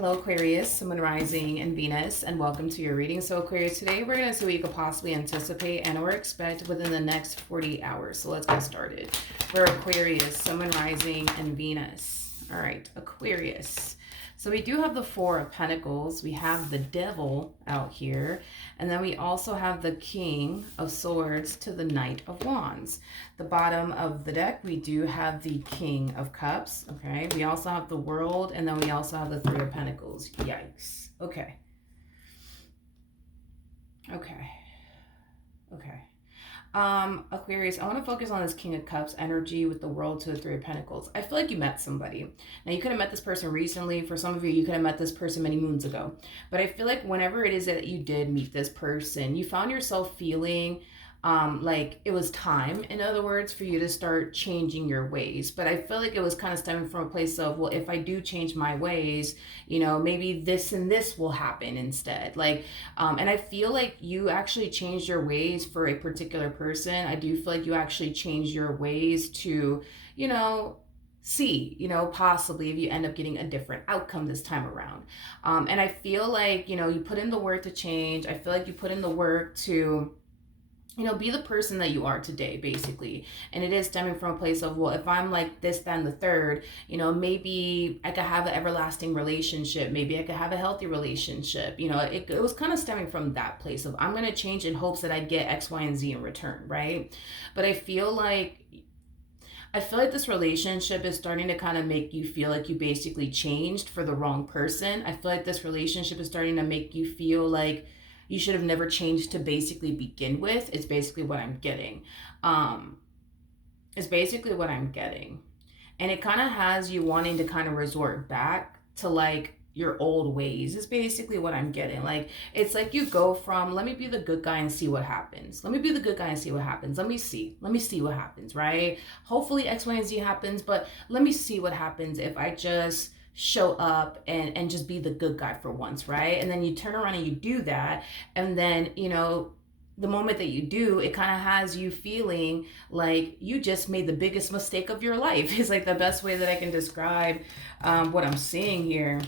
Hello Aquarius, Sun, Rising, and Venus, and welcome to your reading. So Aquarius, today we're going to see what you could possibly anticipate and or expect within the next 40 hours. So let's get started. For Aquarius, Sun, Rising, and Venus. All right, Aquarius. So we do have the Four of Pentacles. We have the Devil out here. And then we also have the King of Swords to the Knight of Wands. The bottom of the deck, we do have the King of Cups. Okay. We also have the World. And then we also have the Three of Pentacles. Yikes. Okay. Okay. Okay. Aquarius, I want to focus on this King of Cups energy with the World to the Three of Pentacles. I feel like you met somebody. Now, you could have met this person recently. For some of you, you could have met this person many moons ago. But I feel like whenever it is that you did meet this person, you found yourself feeling like it was time, in other words, for you to start changing your ways. But I feel like it was kind of stemming from a place of, well, if I do change my ways, you know, maybe this and this will happen instead. Like, and I feel like you actually changed your ways for a particular person. I do feel like you actually changed your ways to, you know, see, you know, possibly if you end up getting a different outcome this time around. And I feel like, you know, you put in the work to change. I feel like you put in the work to, you know, be the person that you are today, basically. And it is stemming from a place of, well, if I'm like this, then the third, you know, maybe I could have an everlasting relationship. Maybe I could have a healthy relationship. You know, it was kind of stemming from that place of, I'm going to change in hopes that I get X, Y, and Z in return, right? But I feel like this relationship is starting to kind of make you feel like you basically changed for the wrong person. I feel like this relationship is starting to make you feel like you should have never changed to basically begin with. It's basically what I'm getting. It's basically what I'm getting. And it kind of has you wanting to kind of resort back to like your old ways is basically what I'm getting. Like, it's like you go from, let me be the good guy and see what happens. Let me be the good guy and see what happens. Let me see what happens, right? Hopefully X, Y, and Z happens, but let me see what happens if I just show up and just be the good guy for once, right? And then you turn around and you do that, and then, you know, the moment that you do, it kind of has you feeling like you just made the biggest mistake of your life. Is like the best way that I can describe what I'm seeing here,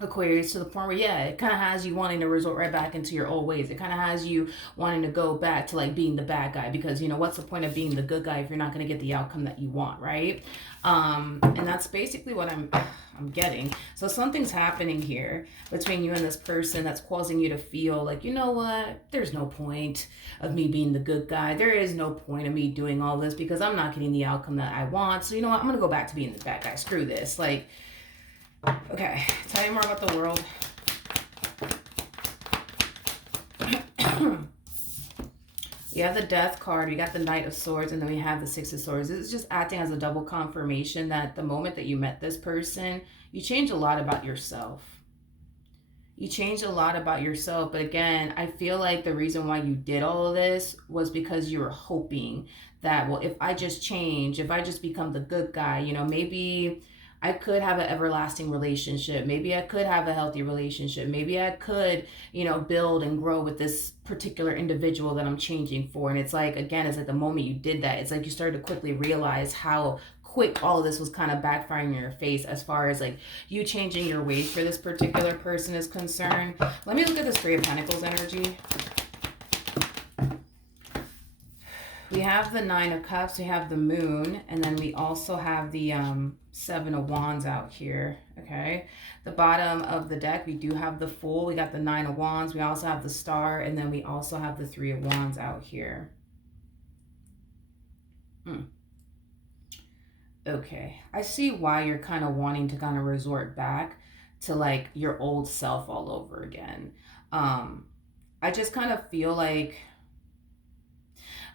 Aquarius, to the point where, yeah, it kind of has you wanting to resort right back into your old ways. It kind of has you wanting to go back to like being the bad guy, because, you know, what's the point of being the good guy if you're not going to get the outcome that you want, right? And that's basically what I'm getting. So something's happening here between you and this person that's causing you to feel like, you know what, there's no point of me being the good guy. There is no point of me doing all this because I'm not getting the outcome that I want. So you know what, I'm going to go back to being the bad guy. Screw this. Like, okay, tell me more about the World. We have the Death card, we got the Knight of Swords, and then we have the Six of Swords. This is just acting as a double confirmation that the moment that you met this person, you changed a lot about yourself. You changed a lot about yourself, but again, I feel like the reason why you did all of this was because you were hoping that, well, if I just change, if I just become the good guy, you know, maybe I could have an everlasting relationship. Maybe I could have a healthy relationship. Maybe I could, you know, build and grow with this particular individual that I'm changing for. And it's like, again, it's like the moment you did that, it's like you started to quickly realize how quick all of this was kind of backfiring in your face as far as like you changing your ways for this particular person is concerned. Let me look at this Three of Pentacles energy. We have the Nine of Cups, we have the Moon, and then we also have the Seven of Wands out here, okay? The bottom of the deck, we do have the Fool, we got the Nine of Wands, we also have the Star, and then we also have the Three of Wands out here. Okay, I see why you're kind of wanting to kind of resort back to like your old self all over again. I just kind of feel like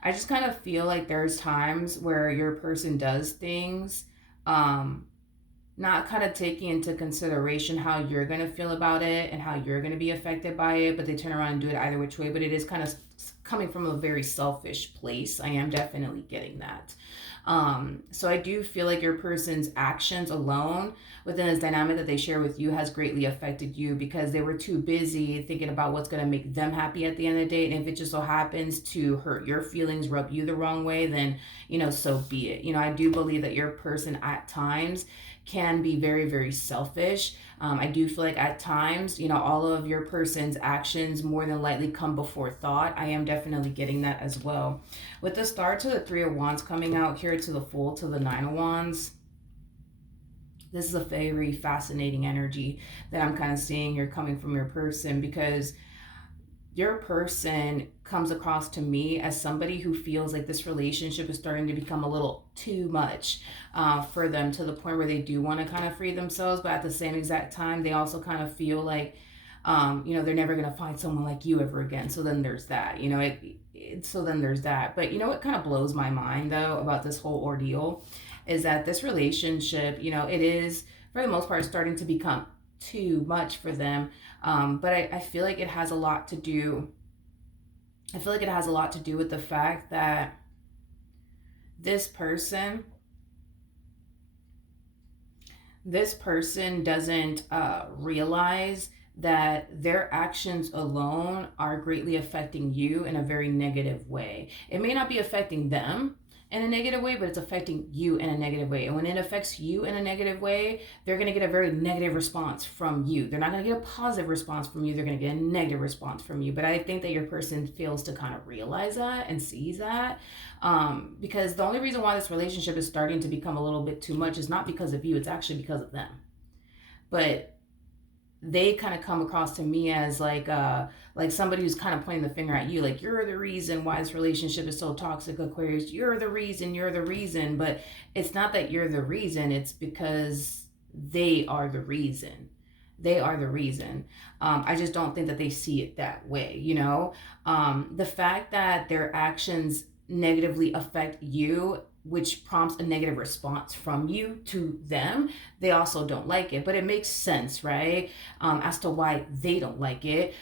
there's times where your person does things, not kind of taking into consideration how you're going to feel about it and how you're going to be affected by it, but they turn around and do it either which way. But it is kind of coming from a very selfish place. I am definitely getting that. So I do feel like your person's actions alone within this dynamic that they share with you has greatly affected you because they were too busy thinking about what's going to make them happy at the end of the day. And if it just so happens to hurt your feelings, rub you the wrong way, then, you know, so be it. You know, I do believe that your person at times can be very, very selfish. I do feel like at times, all of your person's actions more than likely come before thought. I am definitely getting that as well. With the Star to the Three of Wands coming out here to the Fool to the Nine of Wands, this is a very fascinating energy that I'm kind of seeing here coming from your person, because your person comes across to me as somebody who feels like this relationship is starting to become a little too much for them, to the point where they do want to kind of free themselves, but at the same exact time, they also kind of feel like, they're never going to find someone like you ever again. So then there's that, so then there's that. But what kind of blows my mind though about this whole ordeal is that this relationship, it is for the most part starting to become too much for them. But I feel like it has a lot to do. I feel like it has a lot to do with the fact that this person doesn't realize that their actions alone are greatly affecting you in a very negative way. It may not be affecting them in a negative way, but it's affecting you in a negative way. And when it affects you in a negative way, they're going to get a very negative response from you. They're not going to get a positive response from you. They're going to get a negative response from you. But I think that your person fails to kind of realize that and sees that. Because the only reason why this relationship is starting to become a little bit too much is not because of you. It's actually because of them. But they kind of come across to me as like somebody who's kind of pointing the finger at you, like, you're the reason why this relationship is so toxic, Aquarius. You're the reason. But it's not that you're the reason. It's because they are the reason. I just don't think that they see it that way. The fact that their actions negatively affect you, which prompts a negative response from you to them, they also don't like it. But it makes sense, right? As to why they don't like it.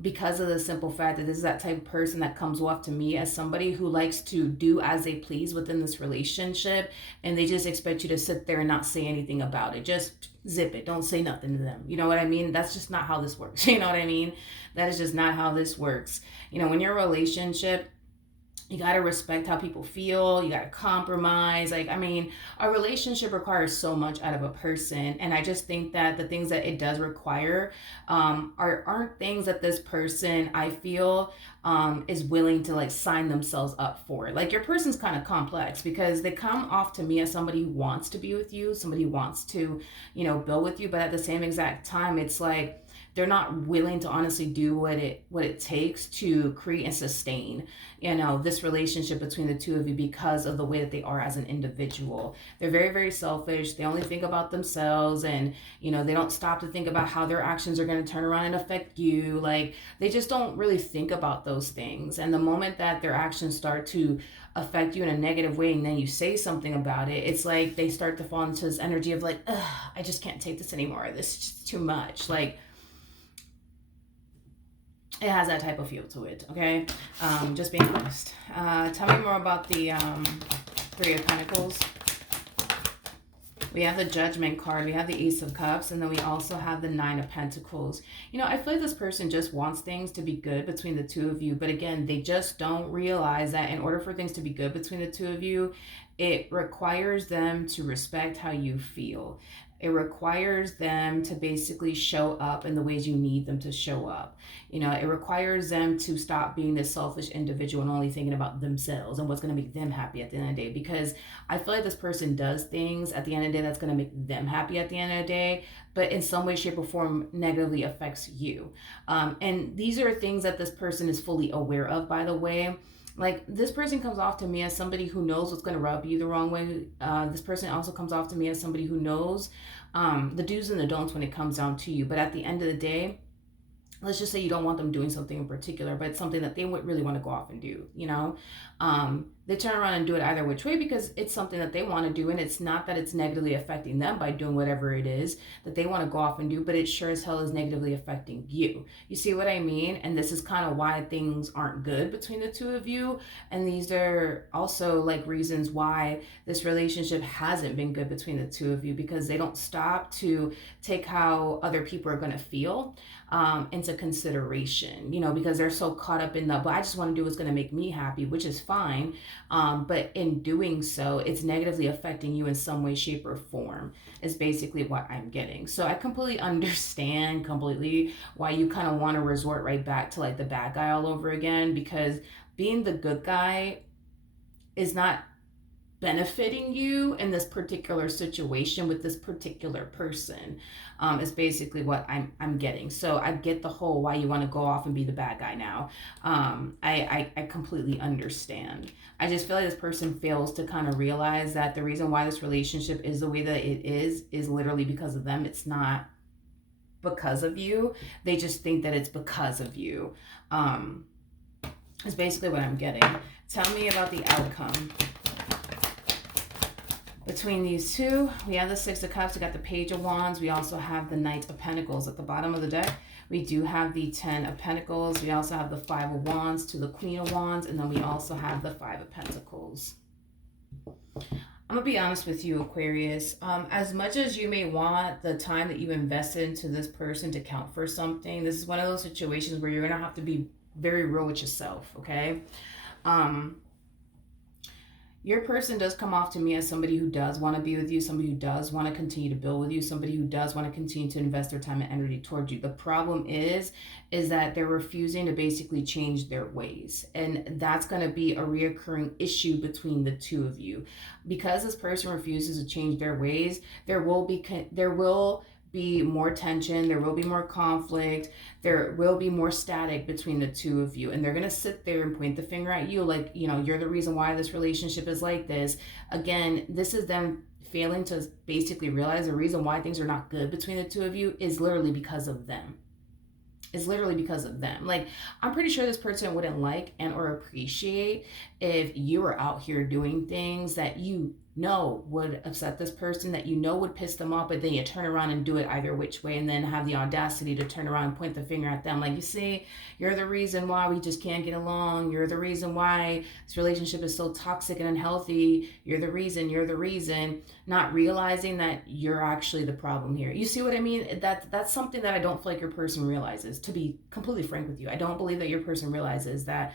Because of the simple fact that this is that type of person that comes off to me as somebody who likes to do as they please within this relationship. And they just expect you to sit there and not say anything about it. Just zip it. Don't say nothing to them. You know what I mean? That's just not how this works. You know what I mean? That is just not how this works. When you're in a relationship, you got to respect how people feel. You got to compromise. A relationship requires so much out of a person. And I just think that the things that it does require aren't things that this person, I feel, is willing to sign themselves up for. Your person's kind of complex, because they come off to me as somebody who wants to be with you, somebody who wants to, build with you. But at the same exact time, it's like, they're not willing to honestly do what it takes to create and sustain, this relationship between the two of you, because of the way that they are as an individual. They're very, very selfish. They only think about themselves, and, they don't stop to think about how their actions are going to turn around and affect you. They just don't really think about those things. And the moment that their actions start to affect you in a negative way, and then you say something about it, it's like they start to fall into this energy of ugh, I just can't take this anymore. This is just too much. It has that type of feel to it, okay? Just being honest. Tell me more about the Three of Pentacles. We have the Judgment card, we have the Ace of Cups, and then we also have the Nine of Pentacles. I feel like this person just wants things to be good between the two of you, but again, they just don't realize that in order for things to be good between the two of you, it requires them to respect how you feel. It requires them to basically show up in the ways you need them to show up. It requires them to stop being this selfish individual and only thinking about themselves and what's going to make them happy at the end of the day. Because I feel like this person does things at the end of the day that's going to make them happy at the end of the day, but in some way, shape, or form negatively affects you. And these are things that this person is fully aware of, by the way. This person comes off to me as somebody who knows what's going to rub you the wrong way. This person also comes off to me as somebody who knows the do's and the don'ts when it comes down to you. But at the end of the day, let's just say you don't want them doing something in particular, but it's something that they would really want to go off and do, they turn around and do it either which way because it's something that they want to do. And it's not that it's negatively affecting them by doing whatever it is that they want to go off and do, but it sure as hell is negatively affecting you. You see what I mean? And this is kind of why things aren't good between the two of you. And these are also reasons why this relationship hasn't been good between the two of you, because they don't stop to take how other people are going to feel into consideration, because they're so caught up in but I just want to do what's going to make me happy, which is fine. But in doing so, it's negatively affecting you in some way, shape, or form, is basically what I'm getting. So I completely understand completely why you kind of want to resort right back to like the bad guy all over again, because being the good guy is not benefiting you in this particular situation with this particular person, is basically what I'm getting. So I get the whole why you want to go off and be the bad guy now. I completely understand. I just feel like this person fails to kind of realize that the reason why this relationship is the way that it is literally because of them. It's not because of you. They just think that it's because of you. Is basically what I'm getting. Tell me about the outcome between these two. We have the Six of Cups, we got the Page of Wands, we also have the Knight of Pentacles at the bottom of the deck. We do have the Ten of Pentacles, we also have the Five of Wands to the Queen of Wands, and then we also have the Five of Pentacles. I'm gonna be honest with you, Aquarius. As much as you may want the time that you invested into this person to count for something, this is one of those situations where you're gonna have to be very real with yourself, okay? Your person does come off to me as somebody who does want to be with you, somebody who does want to continue to build with you, somebody who does want to continue to invest their time and energy towards you. The problem is that they're refusing to basically change their ways. And that's going to be a reoccurring issue between the two of you. Because this person refuses to change their ways, there will be more tension, there will be more conflict, there will be more static between the two of you, and they're gonna sit there and point the finger at you like, you know, you're the reason why this relationship is like this. Again, this is them failing to basically realize the reason why things are not good between the two of you is literally because of them. Is literally because of them. Like, I'm pretty sure this person wouldn't like and or appreciate if you were out here doing things that you know would upset this person, that you know would piss them off, but then you turn around and do it either which way, and then have the audacity to turn around and point the finger at them. Like, you see, you're the reason why we just can't get along. You're the reason why this relationship is so toxic and unhealthy. You're the reason. Not realizing that you're actually the problem here. You see what I mean? That's something that I don't feel like your person realizes, to be completely frank with you. I don't believe that your person realizes that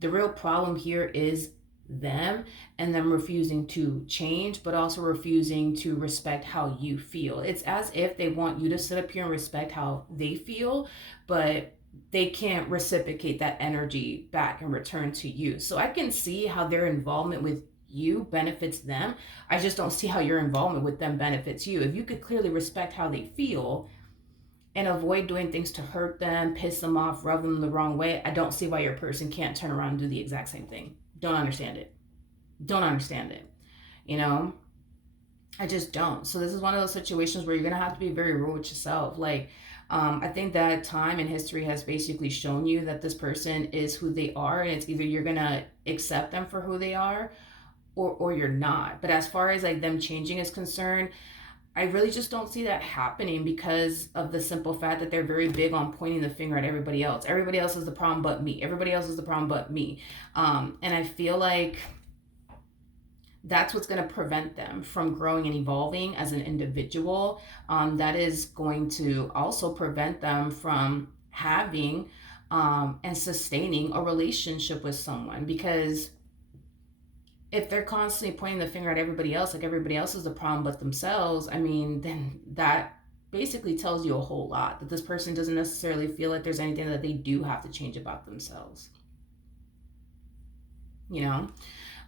the real problem here is them, and them refusing to change, but also refusing to respect how you feel. It's as if they want you to sit up here and respect how they feel, but they can't reciprocate that energy back and return to you. So I can see how their involvement with you benefits them. I just don't see how your involvement with them benefits you. If you could clearly respect how they feel and avoid doing things to hurt them, piss them off, rub them the wrong way, I don't see why your person can't turn around and do the exact same thing. Don't understand it. You know, I just don't. So this is one of those situations where you're gonna have to be very real with yourself. Like, I think that time and history has basically shown you that this person is who they are, and it's either you're gonna accept them for who they are, or you're not. But as far as like them changing is concerned, I really just don't see that happening, because of the simple fact that they're very big on pointing the finger at everybody else. Everybody else is the problem but me. Everybody else is the problem but me. And I feel like that's what's going to prevent them from growing and evolving as an individual. That is going to also prevent them from having and sustaining a relationship with someone, because if they're constantly pointing the finger at everybody else, like everybody else is the problem but themselves, I mean, then that basically tells you a whole lot, that this person doesn't necessarily feel like there's anything that they do have to change about themselves. You know?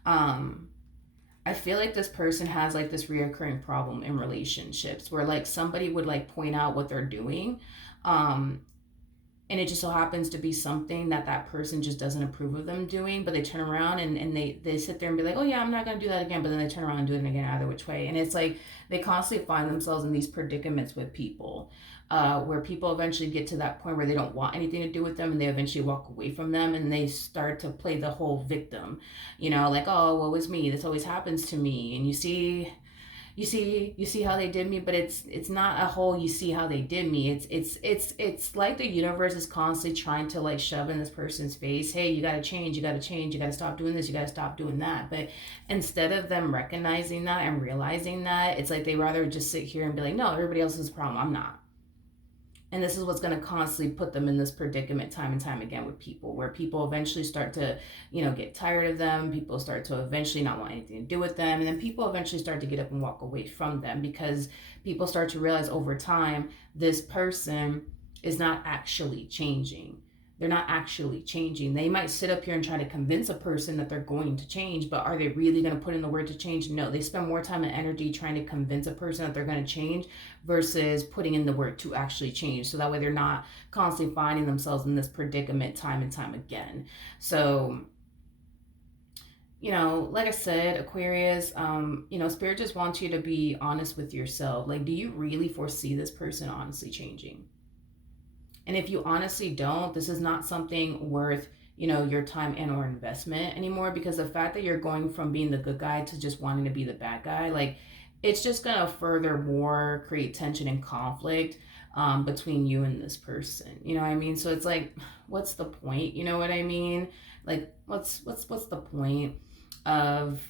I feel like this person has like this reoccurring problem in relationships where like somebody would like point out what they're doing. And it just so happens to be something that that person just doesn't approve of them doing, but they turn around and they sit there and be like, oh yeah, I'm not going to do that again. But then they turn around and do it again either which way. And it's like they constantly find themselves in these predicaments with people, where people eventually get to that point where they don't want anything to do with them, and they eventually walk away from them, and they start to play the whole victim, you know, like, oh, woe is me, this always happens to me. And you see how they did me, but it's not a whole you see how they did me. It's like the universe is constantly trying to like shove in this person's face, hey, you got to change, you got to stop doing this, you got to stop doing that. But instead of them recognizing that and realizing that, it's like they rather just sit here and be like, no, everybody else is a problem, I'm not. And this is what's going to constantly put them in this predicament time and time again with people, where people eventually start to, get tired of them. People start to eventually not want anything to do with them. And then people eventually start to get up and walk away from them, because people start to realize over time, this person is not actually changing. They're not actually changing. They might sit up here and try to convince a person that they're going to change, but are they really going to put in the word to change? No, they spend more time and energy trying to convince a person that they're going to change versus putting in the word to actually change. So that way they're not constantly finding themselves in this predicament time and time again. So, like I said, Aquarius, Spirit just wants you to be honest with yourself. Like, do you really foresee this person honestly changing? And if you honestly don't, this is not something worth, your time and or investment anymore, because the fact that you're going from being the good guy to just wanting to be the bad guy, like, it's just going to furthermore create tension and conflict between you and this person. You know what I mean? So it's like, what's the point? You know what I mean? Like, what's the point of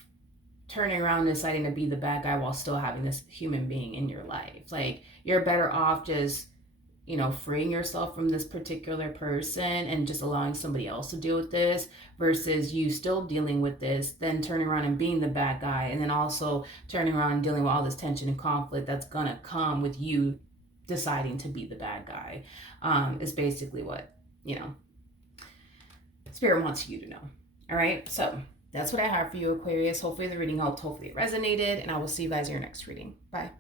turning around and deciding to be the bad guy while still having this human being in your life? Like, you're better off just freeing yourself from this particular person and just allowing somebody else to deal with this, versus you still dealing with this, then turning around and being the bad guy, and then also turning around and dealing with all this tension and conflict that's gonna come with you deciding to be the bad guy. Is basically what, Spirit wants you to know. All right, so that's what I have for you, Aquarius. Hopefully the reading helped, hopefully it resonated, and I will see you guys in your next reading. Bye.